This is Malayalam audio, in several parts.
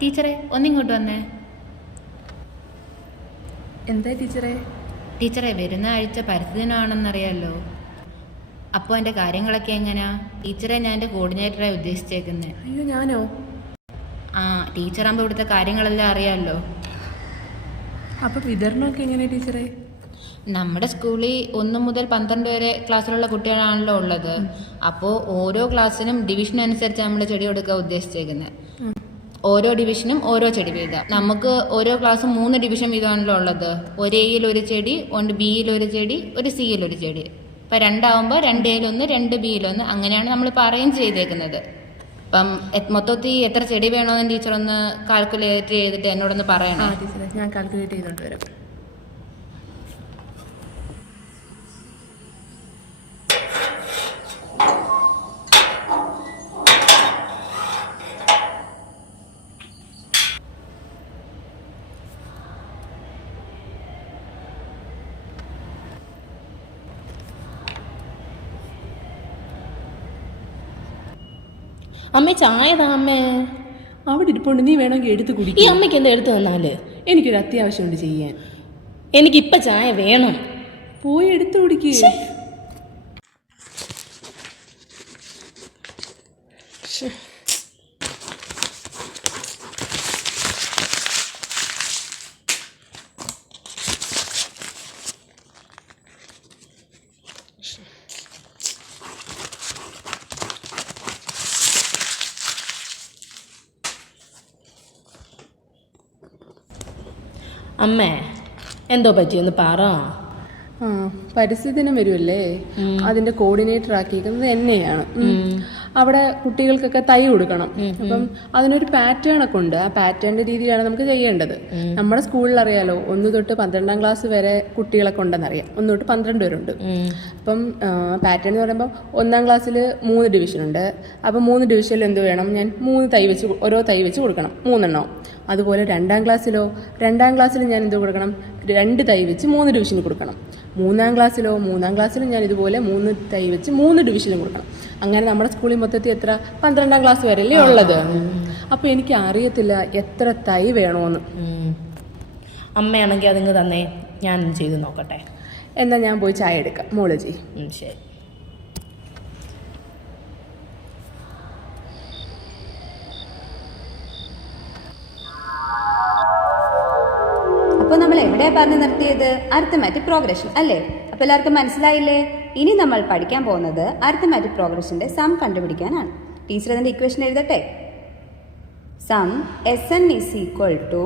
ടീച്ചറെ ഒന്നിങ്ങോട്ട് വന്നേ. എന്താ ടീച്ചറെ? ടീച്ചറെ വരുന്ന ആഴ്ച പരിസ്ഥിതിനാണെന്നറിയാമല്ലോ. അപ്പോൾ എൻ്റെ കാര്യങ്ങളൊക്കെ എങ്ങനെയാ? ടീച്ചറെ ഞാൻ എൻ്റെ കോർഡിനേറ്ററായി ഉദ്ദേശിച്ചേക്കുന്നത്. അയ്യോ, ഞാനോ? ആ, ടീച്ചറാകുമ്പോൾ ഇവിടുത്തെ കാര്യങ്ങളെല്ലാം അറിയാമല്ലോ. അപ്പോൾ വിതരണമൊക്കെ എങ്ങനെയാ ടീച്ചറെ? നമ്മുടെ സ്കൂളിൽ 1 മുതൽ 12 വരെ ക്ലാസ്സിലുള്ള കുട്ടികളാണല്ലോ ഉള്ളത്. അപ്പോൾ ഓരോ ക്ലാസ്സിനും ഡിവിഷൻ അനുസരിച്ച് നമ്മൾ ചെടി കൊടുക്കാൻ ഉദ്ദേശിച്ചേക്കുന്നത്. ഓരോ ഡിവിഷനും ഓരോ ചെടി വീതം. നമുക്ക് ഓരോ ക്ലാസ്സും 3 ഡിവിഷൻ വീതമാണല്ലോ ഉള്ളത്. ഒരു എയിൽ ഒരു ചെടി, ഒന്ന് ബിയിൽ ഒരു ചെടി, ഒരു സിയിൽ ഒരു ചെടി. ഇപ്പം 2 ആവുമ്പോൾ 2 എയിലൊന്ന്, 2 ബിയിലൊന്ന്, അങ്ങനെയാണ് നമ്മളിപ്പോൾ അറേഞ്ച് ചെയ്തേക്കുന്നത്. അപ്പം മൊത്തത്തിൽ എത്ര ചെടി വേണമെന്ന് ടീച്ചർ ഒന്ന് കാൽക്കുലേറ്റ് ചെയ്തിട്ട് എന്നോടൊന്ന് പറയണം. ടീച്ചറെ, ഞാൻ കാൽക്കുലേറ്റ് ചെയ്തോണ്ട് വരാം. അമ്മ ചായ താ അമ്മേ. അവിടെ ഇരിപ്പുണ്ട്, നീ വേണമെങ്കിൽ എടുത്ത് ഈ കുടിക്കും. അമ്മയ്ക്ക് എന്താ എടുത്തു തന്നാല്? എനിക്കൊരു അത്യാവശ്യമുണ്ട് ചെയ്യാൻ. എനിക്കിപ്പം ചായ വേണം. പോയി എടുത്ത് കുടിക്ക്. അമ്മേ എന്തോ പറ്റിയൊന്ന് പറ. പരിസ്ഥിതി ദിനം വരുമല്ലേ, അതിന്റെ കോർഡിനേറ്റർ ആക്കിയിരിക്കുന്നത് എന്നെയാണ്. അവിടെ കുട്ടികൾക്കൊക്കെ തൈ കൊടുക്കണം. അപ്പം അതിനൊരു പാറ്റേൺ ഒക്കെ ഉണ്ട്. ആ പാറ്റേണിന്റെ രീതിയിലാണ് നമുക്ക് ചെയ്യേണ്ടത്. നമ്മുടെ സ്കൂളിൽ അറിയാലോ, 1 തൊട്ട് 12ാം ക്ലാസ് വരെ കുട്ടികളൊക്കെ ഉണ്ടെന്നറിയാം. 1 തൊട്ട് 12 വരെ. അപ്പം പാറ്റേൺ എന്ന് പറയുമ്പോൾ 1ാം ക്ലാസ്സിൽ 3 ഡിവിഷൻ ഉണ്ട്. അപ്പം 3 ഡിവിഷനിൽ എന്ത് വേണം, ഞാൻ 3 തൈ വെച്ച്, ഓരോ തൈ വെച്ച് കൊടുക്കണം, 3 എണ്ണം. അതുപോലെ 2ാം ക്ലാസ്സിലോ, 2ാം ക്ലാസ്സിൽ ഞാൻ എന്ത് കൊടുക്കണം, 2 തൈ വെച്ച് 3 ഡിവിഷന് കൊടുക്കണം. 3ാം ക്ലാസ്സിലും ഞാൻ ഇതുപോലെ 3 തൈ വെച്ച് 3 ഡിവിഷനും കൊടുക്കണം. അങ്ങനെ നമ്മുടെ സ്കൂളിൽ മൊത്തത്തിൽ എത്ര, 12ാം ക്ലാസ് വരെയല്ലേ ഉള്ളത്. അപ്പോൾ എനിക്ക് അറിയത്തില്ല എത്ര തൈ വേണമെന്ന്. അമ്മയാണെങ്കിൽ അതിങ്ങ് തന്നേ, ഞാനൊന്ന് ചെയ്ത് നോക്കട്ടെ. എന്നാൽ ഞാൻ പോയി ചായ എടുക്കാം. മോളജി. ശരി. അപ്പോൾ നമ്മൾ എവിടെയാണ് പറഞ്ഞു നിർത്തിയത്? അരിത്തമാറ്റിക് പ്രോഗ്രഷൻ അല്ലേ? അപ്പോൾ എല്ലാവർക്കും മനസ്സിലായില്ലേ? ഇനി നമ്മൾ പഠിക്കാൻ പോകുന്നത് അരിത്തമാറ്റിക് പ്രോഗ്രഷൻ്റെ സം കണ്ടുപിടിക്കാനാണ്. ടീച്ചർ അതിൻ്റെ ഇക്വേഷൻ എഴുതട്ടെ. Sum Sn is equal to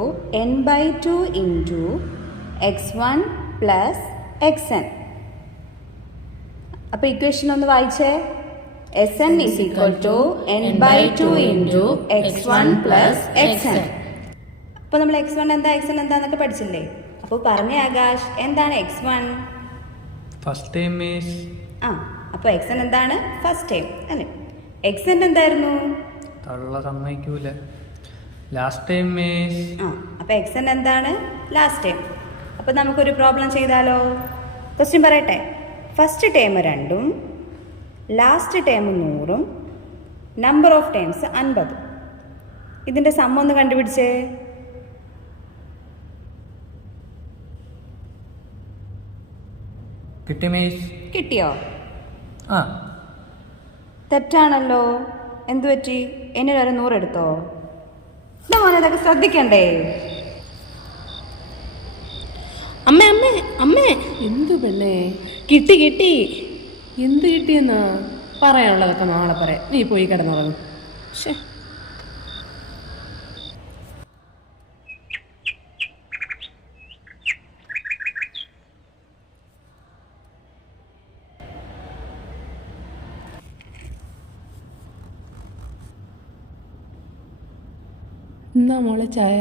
n/2 into x1 plus xn. അപ്പോൾ ഇക്വേഷൻ ഒന്ന് വായിച്ചേ. Sn is equal to n/2 into x1 plus xn. അപ്പോൾ നമ്മൾ x1 എന്താ, xn എന്താന്നൊക്കെ പഠിച്ചില്ലേ? അപ്പോൾ പറഞ്ഞേ ആകാശ്, എന്താണ് x1? First time means. അപ്പോൾ xn എന്താണ്? ഫസ്റ്റ് ടൈം അല്ലേ? xn എന്തായിരുന്നു? തള്ള സമ്മതിക്കൂല. Last time means. അപ്പോൾ xn എന്താണ്? Last time. അപ്പോൾ നമുക്കൊരു പ്രോബ്ലം ചെയ്താലോ? ക്വസ്റ്റ്യൻ പറയട്ടെ. ഫസ്റ്റ് ടൈം 2ഉം ലാസ്റ്റ് ടൈം 100ഉം നമ്പർ ഓഫ് ടൈംസ് 50. ഇതിൻ്റെ സം ഒന്ന് കണ്ടുപിടിച്ചേ. കിട്ടി മീൻസ്. കിട്ടിയോ? ആ, തെറ്റാണല്ലോ. എന്തു പറ്റി? എന്നിൽ വരെ 100 എടുത്തോ? മോനെ അതൊക്കെ ശ്രദ്ധിക്കണ്ടേ? അമ്മേ അമ്മേ അമ്മേ. എന്തു പെണ്ണേ? കിട്ടി കിട്ടി. എന്ത് കിട്ടിയെന്നാ? പറയാനുള്ളതൊക്കെ നാളെ പറയാം. നീ പോയി കിടന്നുറങ്ങും. ശേ. എന്നാ മോളെ ചായ.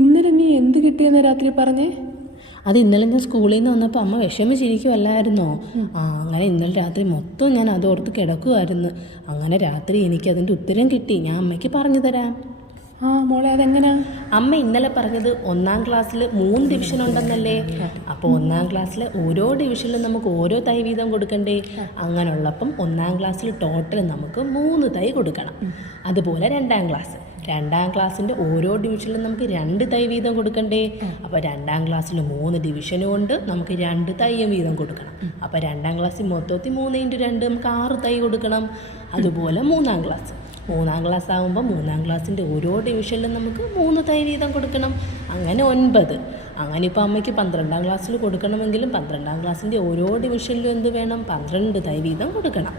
ഇന്നലെ നീ എന്ത് കിട്ടിയെന്ന രാത്രി പറഞ്ഞേ? അത് ഇന്നലെ ഞാൻ സ്കൂളിൽ നിന്ന് വന്നപ്പോൾ അമ്മ വിഷമിച്ചിരിക്കുമല്ലായിരുന്നോ? അങ്ങനെ ഇന്നലെ രാത്രി മൊത്തം ഞാൻ അതോർത്ത് കിടക്കുമായിരുന്നു. അങ്ങനെ രാത്രി എനിക്ക് അതിൻ്റെ ഉത്തരം കിട്ടി. ഞാൻ അമ്മയ്ക്ക് പറഞ്ഞു തരാം. ആ മോളെ അതെങ്ങനാ? അമ്മ ഇന്നലെ പറഞ്ഞത് 1-ാം ക്ലാസ്സിൽ 3 ഡിവിഷൻ ഉണ്ടെന്നല്ലേ? അപ്പോൾ 1-ാം ക്ലാസ്സിൽ ഓരോ ഡിവിഷനിലും നമുക്ക് ഓരോ തൈ വീതം കൊടുക്കണ്ടേ? അങ്ങനെയുള്ളപ്പം 1-ാം ക്ലാസ്സിൽ ടോട്ടൽ നമുക്ക് 3 തൈ കൊടുക്കണം. അതുപോലെ 2-ാം ക്ലാസ് 2-ാം ക്ലാസ്സിൻ്റെ ഓരോ ഡിവിഷനിലും നമുക്ക് 2 തൈ വീതം കൊടുക്കണ്ടേ? അപ്പോൾ 2-ാം ക്ലാസ്സിൽ 3 ഡിവിഷനും ഉണ്ട്, നമുക്ക് 2 തൈയും വീതം കൊടുക്കണം. അപ്പോൾ 2-ാം ക്ലാസ്സിൽ മൊത്തത്തിൽ 3x2 നമുക്ക് 6 തൈ കൊടുക്കണം. അതുപോലെ 3-ാം ക്ലാസ് 3-ാം ക്ലാസ് ആകുമ്പോൾ 3-ാം ക്ലാസ്സിൻ്റെ ഓരോ ഡിവിഷനിലും നമുക്ക് 3 തൈ വീതം കൊടുക്കണം. അങ്ങനെ 9. അങ്ങനെ ഇപ്പോൾ അമ്മയ്ക്ക് 12-ാം ക്ലാസ്സിൽ കൊടുക്കണമെങ്കിലും 12-ാം ക്ലാസ്സിൻ്റെ ഓരോ ഡിവിഷനിലും എന്ത് വേണം? 12 തൈ വീതം കൊടുക്കണം.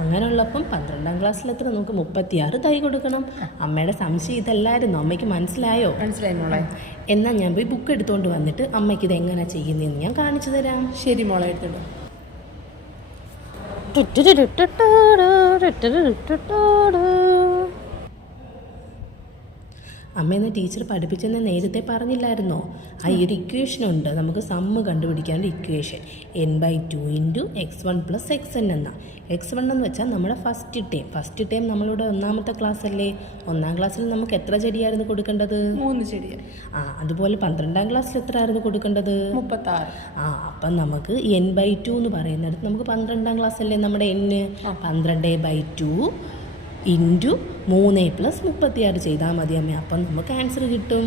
അങ്ങനെയുള്ളപ്പം 12-ാം ക്ലാസ്സിൽ എത്ര? നമുക്ക് 36 തൈ കൊടുക്കണം. അമ്മയുടെ സംശയം ഇതല്ലായിരുന്നു. അമ്മയ്ക്ക് മനസ്സിലായോ? മനസ്സിലായി മോളെ. എന്നാൽ ഞാൻ പോയി ബുക്ക് എടുത്തുകൊണ്ട് വന്നിട്ട് അമ്മയ്ക്ക് ഇത് എങ്ങനെ ചെയ്യുന്നതെന്ന് ഞാൻ കാണിച്ചു തരാം. ശരി മോളെ, എടുത്തിട്ട്. അമ്മയെന്ന് ടീച്ചർ പഠിപ്പിച്ചെന്ന് നേരത്തെ പറഞ്ഞില്ലായിരുന്നോ? ആ ഒരു ഇക്വേഷൻ ഉണ്ട്, നമുക്ക് സമ്മ് കണ്ടുപിടിക്കാനുള്ള ഇക്വേഷൻ n/2 × x1 + xn എന്ന. x1 എന്ന് വെച്ചാൽ നമ്മുടെ ഫസ്റ്റ് ടൈം നമ്മളിവിടെ 1-ാമത്തെ ക്ലാസ് അല്ലേ? 1-ാം ക്ലാസ്സിൽ നമുക്ക് എത്ര ചെടിയായിരുന്നു കൊടുക്കേണ്ടത്? 3 ചെടിയാണ്. അതുപോലെ 12-ാം ക്ലാസ്സിൽ എത്ര ആയിരുന്നു കൊടുക്കേണ്ടത്? 36. അപ്പം നമുക്ക് n/2 എന്ന് പറയുന്നിടത്ത് നമുക്ക് 12-ാം ക്ലാസ് അല്ലേ നമ്മുടെ n? 12/2 × 3 + 36 ചെയ്താൽ മതി അമ്മ. അപ്പം നമുക്ക് ആൻസർ കിട്ടും.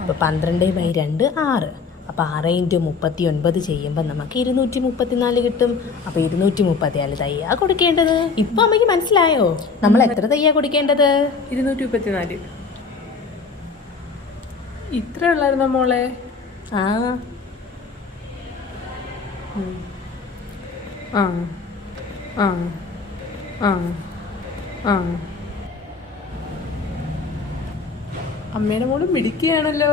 അപ്പോൾ 12/2 6. അപ്പോൾ 6 × 39 ചെയ്യുമ്പോൾ നമുക്ക് 234 കിട്ടും. അപ്പോൾ 234 തയ്യാ കൊടുക്കേണ്ടത്. ഇപ്പം അമ്മയ്ക്ക് മനസ്സിലായോ നമ്മൾ എത്ര തയ്യാ കൊടുക്കേണ്ടത്? 234. ഇത്ര ഉള്ളായിരുന്നോ മോളെ? ആ ആ ആ ആ ആ അമ്മയുടെ മോള് മിടുക്കിയാണല്ലോ.